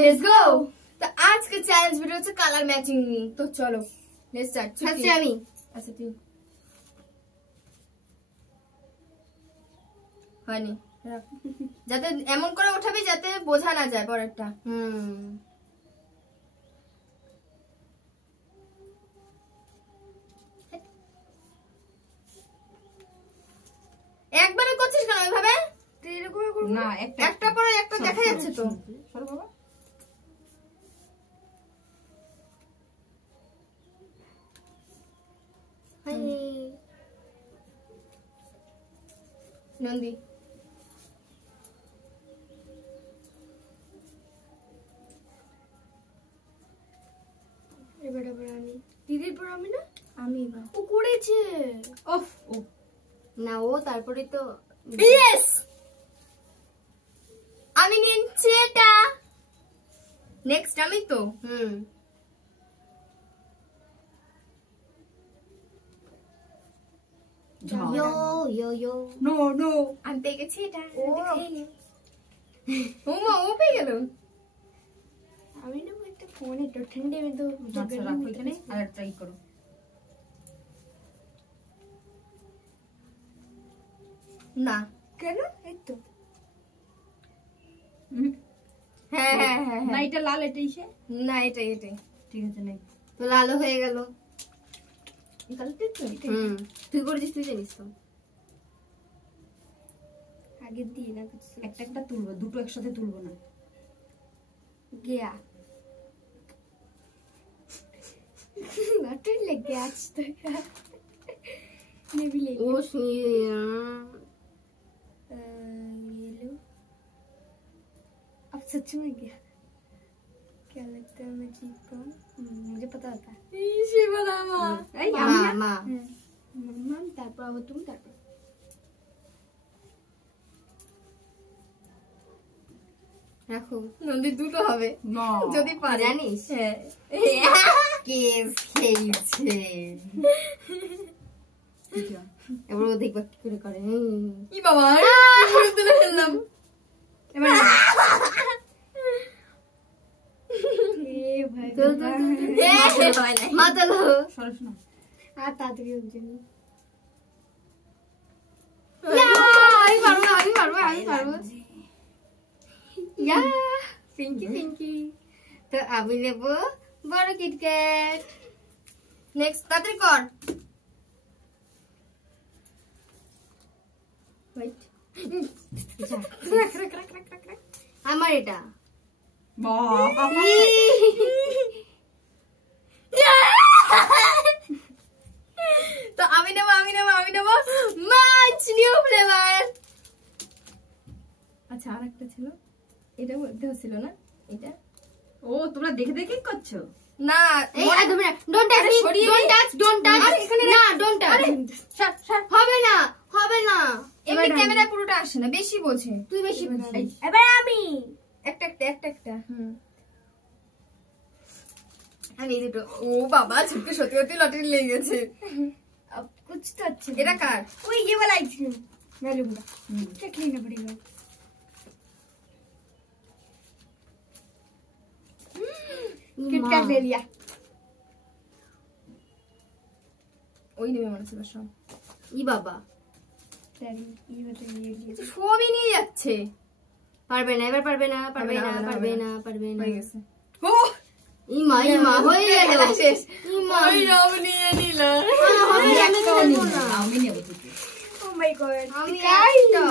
Let's go. तो आज का चैलेंज वीडियो হচ্ছে কালার ম্যাচিং নিয়ে। তো চলো লেটস স্টার্ট। আচ্ছা আমি আচ্ছা তুই হয়নি যাতে এমন করে ওঠাবি যাতে বোঝা না যায় পরেরটা। একবারে করছিস কেন ওইভাবে? এরকম না, একটা পরে একটা দেখা যাচ্ছে তো। সরো বাবা। নন্দী এবার আমি দিদির পর আমি না আমি ও করেছে ওফ ও না ও তারপরে তো ইয়েস আমি নিচ্ছি এটা নেক্সট আমি তো Yo, yo, yo. No, no. I'm taking it cheetah. Oh. ও পেয়ে গেল। আমি না একটা ফোনে তো ঠান্ডা মে তো আচ্ছা রাখো এখানে আর ট্রাই করো। না কেন এই তো হ্যাঁ হ্যাঁ হ্যাঁ না এটা লাল এটাই সে না এটাই ঠিক আছে নাই তো লাল হয়ে গেল। তুই করেছিস তুই জানিস তো আগে দিয়ে না একটা একটা তুলবো দুটো একসাথে তুলবো না গিয়া নাটক লেগে আসছে নেবি লেগে ও येलो अब सच में गया क्या लगता है मैं जीत पाऊं? मुझे पता होता है তারপর আবার তুমি তারপর রাখো নন্দী দুটো হবে যদি পারে জানিস কে খেয়েছে এবার ও দেখবা কি করে করে ই বাবা তুলে ফেললাম এবার মাতালো সরস না আর তাড়াতাড়ি উঠছেন আমি পারবো পিঙ্কি তো আমি নেব বড় কিটক্যাট নেক্সট তাড়াতাড়ি কর আমার এটা তো আমি নেব মাছ নিউ ফ্লেভার। আচ্ছা আর একটা ছিল এটা মধ্যেও ছিল না এটা ও তোমরা দেখে দেখে করছো না এই তুমি don't touch me don't touch এখানে না ডোন্ট টাচ হবে না এমনি ক্যামেরা পুরোটা আসে না বেশি বোঝে তুই বেশি বোঝিস এবার আমি একটা আমি দুটো ও বাবা ছুটকে সত্যি সত্যি লটারি লেগে গেছে अब कुछ तो अच्छा এটা কার ওই ये वाला आइसक्रीम मैं लूंगा क्या लेना पड़ेगा किटकैट ले लिया ওই নেবে মনে ছিল সব ই বাবা এই হতে নিয়ে লিয়ে সবই নিয়ে যাচ্ছে পারবে না এবার পারবে না হয়ে গেছে ও ইমা হয়ে গেল শেষ ইমা ওই রব নিয়ে নিলা আমি নেব ও মাই গড আমি একটা